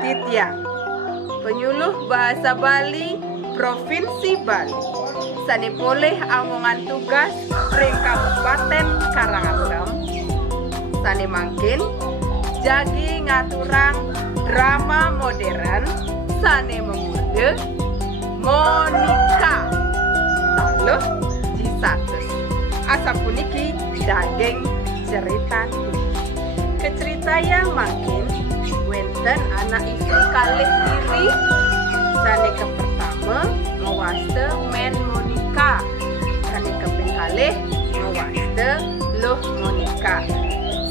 Titiang, penyuluh bahasa Bali Provinsi Bali. Sani boleh amongan tugas ring Kabupaten Karangasem. Sani mangkin jagi ngaturang drama modern sane memude Monica. Taluh jisatus. Asa puniki daging cerita. Kecerita yang makin wenten anak istri kalih diri sane ke pertama mewaste men Monica, sane ke kalih mewaste loh Monica.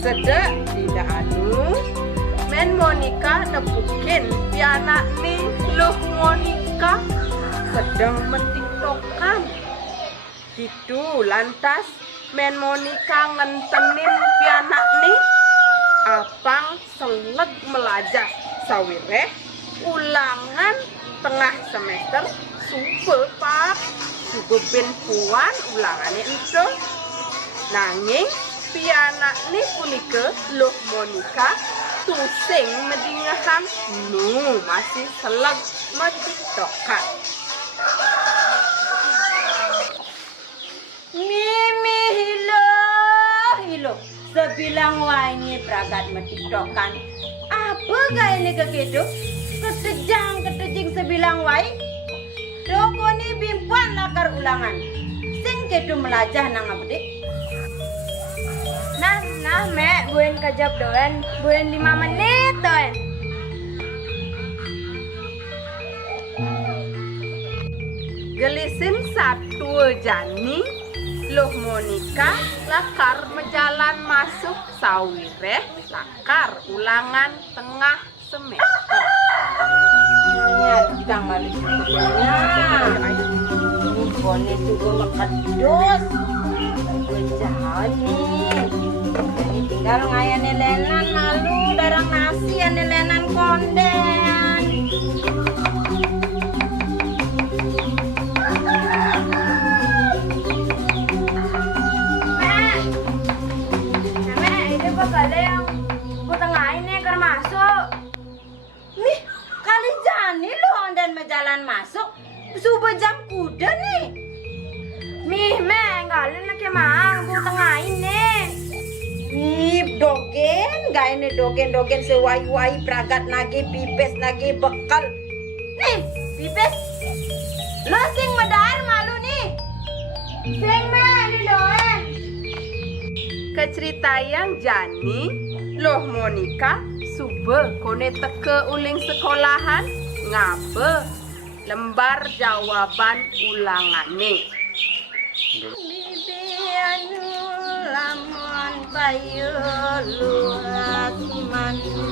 Sedek tidak anu men Monica nepukin pianak nih loh Monica sedang mentiktokan. Itu lantas men Monica ngentenin pianak nih apang seleg melajah sawireh ulangan tengah semester super pak juga ben puan ulangannya itu nanging pianak nih punike loh Monica tusing medingaham nu masih seleg mentiktokan. Mimi hilo sebilang waini pragat metiktokan apa gak ini kekedo ketejing sebilang wai doko ni bimpuan lakar ulangan sing kedo melajah nang abdi nah mek buen kajab doen buen 5 menit doen. Gelisin satu jani loh Monica lakar menjalan masuk sawireh lakar ulangan tengah semester. Ya kita balik sebetulnya bone juga makan dos bejani jadi tinggal ngayane lenan malu darang nasi ane lenan kondean. Kali yang kutengahin nih kar masuk nih kali jani loh dan menjalan masuk subuh jam kuda nih mih ngalin nak emang kutengahin nih nih dogen gak ini dogen sewai-wai pragat nagi pipes nagi bekal nih pipes lo sing medar malu nih sing ini doen. Kecerita yang jani loh Monica sube kone teke uling sekolahan ngabe lembar jawaban ulangane. Bibian lamun bayu luas mandu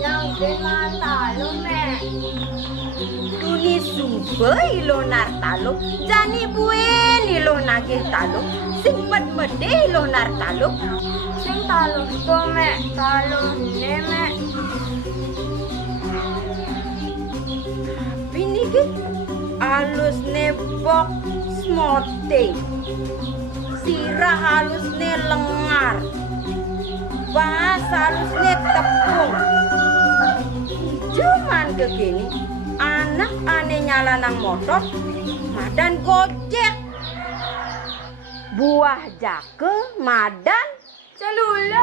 yang dengan talo mek duni sube ilo nar talo jani buen ilo nagih talo sing mede ilo nar talo sing talo to mek talo ne mek bini ke halus ne bok smote sirah halus ne lengar bahas halus ne tepung. Cuman kegini anak aneh nyala nang motor madan gojek buah jake madan celula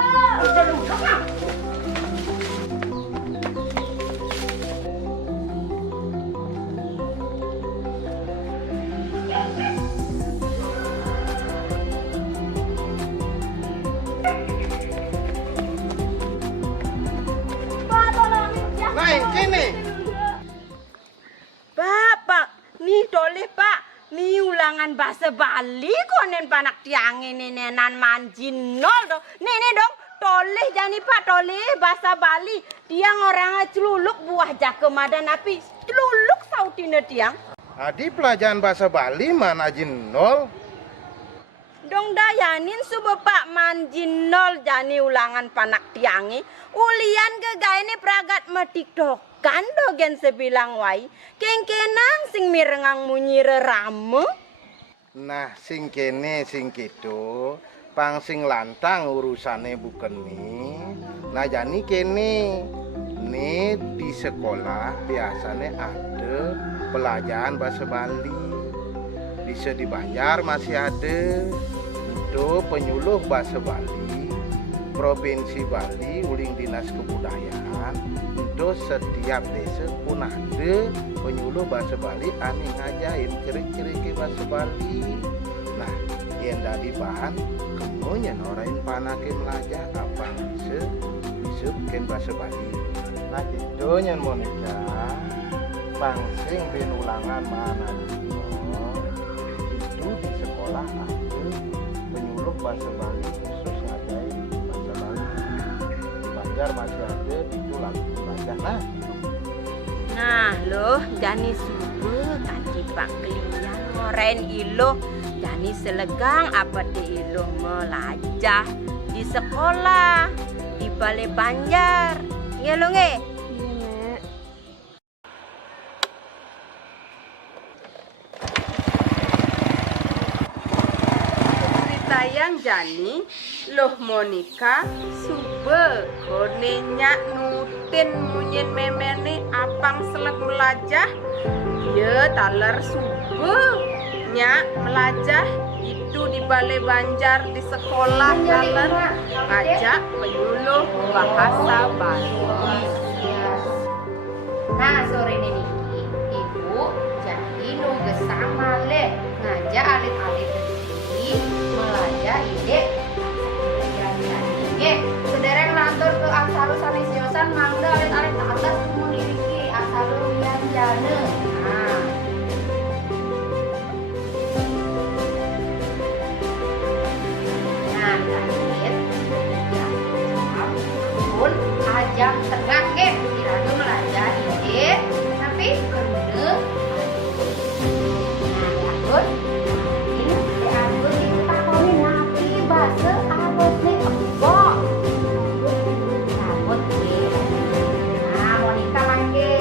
Bapak, nih toleh pak, nih ulangan bahasa Bali konen panak tiang ini nenan manjinol dong. Nih dong, toleh jani pak, toleh bahasa Bali. Tiang orangnya celuluk buah jake madan api, celuluk sautina tiang. Adi pelajaran bahasa Bali mana jinol? Dong dayanin subuh pak manjinol jani ulangan panak tiangi. Ulian ke gaya ini pragat metiktok. kando gen sebilang wai kengkenang sing mirengang munyi rerame. Nah, sing kene sing kitu, pang sing lantang urusane bukan nih. Nah, jani kene nih di sekolah biasanya ada pelajaran bahasa Bali. Bisa di Banjar masih ada untuk penyuluh bahasa Bali. Provinsi Bali, uling dinas kebudayaan, untuk setiap desa pun ada penyuluh bahasa Bali ane ngajain ciri-ciri bahasa Bali. Nah, yang dari bahan kemudian orang panake belajar apa bisa bikin bahasa Bali. Nah, itu yang Monica pangsing bin ulangan mana itu di sekolah ada penyuluh bahasa Bali khusus ngajain bahasa Bali. Di Banjar masih ada itu lagi belajar. Nah loh, jani sube kanci pak kelian ngoren ilo. Jani selegang apa de ilo melajah di sekolah di Balai Banjar. Iya lo nge? Tayang jani loh Monica sube konenya nutin munyin memeni apang selek melajah ya taler sube nya melajah itu di Balai Banjar di sekolah taler ngajak penyuluh bahasa Bali. Nah sore ini ibu jadi nugas sama le ngajak alit-alit melajah ide ya sedereng lantur ke aksaru sanesiosan mangga alit-alit atas semua diriki aksaru yang jane. Nah lanjut pun ajang tengah ke kira-kira melajah ide tapi kena lanjut bahasa abot nih kebok abot nih. Nah Monica lagi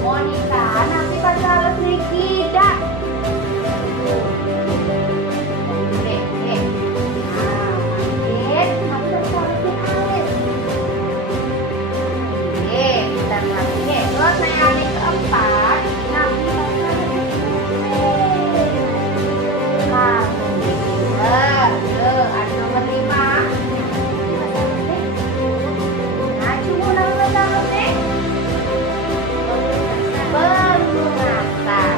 Monica nanti bahasa abot nih tidak boleh nah lanjut nanti bahasa abot nih alis kita lagi nih terus saya alis keempat nanti bahasa abot nih ada nomor 5. Nah, cuma nama nih. Pengungkapan.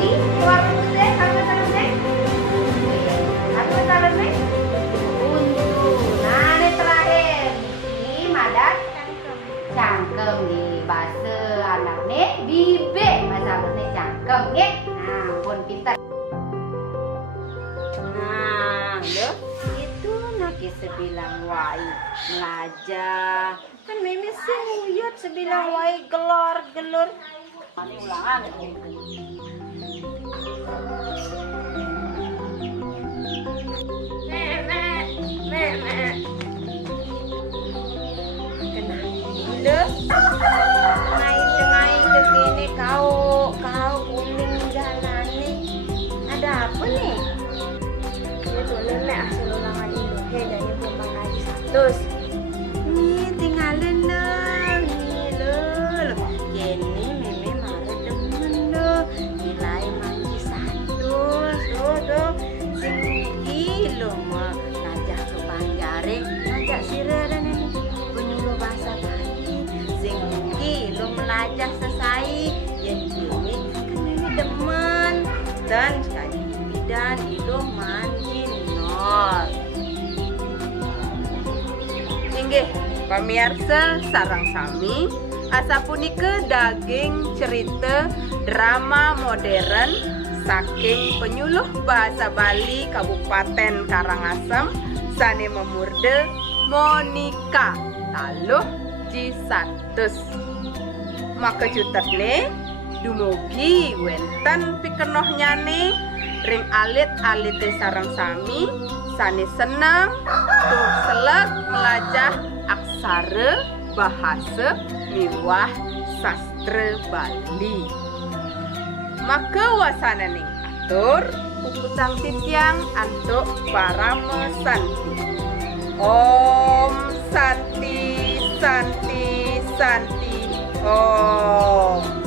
Ini warna putih sama nih. Apa salah nih? Untuk. Nah, ini terakhir. Ini madat cangkem nih bahasa anak nih bibe masalahnya cangkem nih. Nah, pun pintar. Loh, itu naki sebilang wai melajah kan mimi sih nguyut sebilang wai gelor-gelor ini ulangan Mek kenapa ngain begini kau kuning jalani ada apa nih? Nenek asal ulangan dulu dan ibu mengaji 100. Nih tinggalin dong nih lho Jenny meme marah demen loh nilai manji 100 loh singgi lo mau ngajak ke Banjare ngajak si Reren ini penyuluh bahasa Bali singgi lo melajah selesai yang ini kan meme demen dan sekali dan itu manji Inggih, pamirsa sarang sami asapunika daging cerita drama modern saking penyuluh bahasa Bali Kabupaten Karangasem sane memurde Monica taluh G100. Maka juterne dumugi wenten pikenoh nyane ring alit-alite sarang sami sane seneng tur selek melajah aksara bahasa miwah sastra Bali. Maka wasana ning atur ukutang titiang antuk parama santi. Om Santi Santi Santi Om.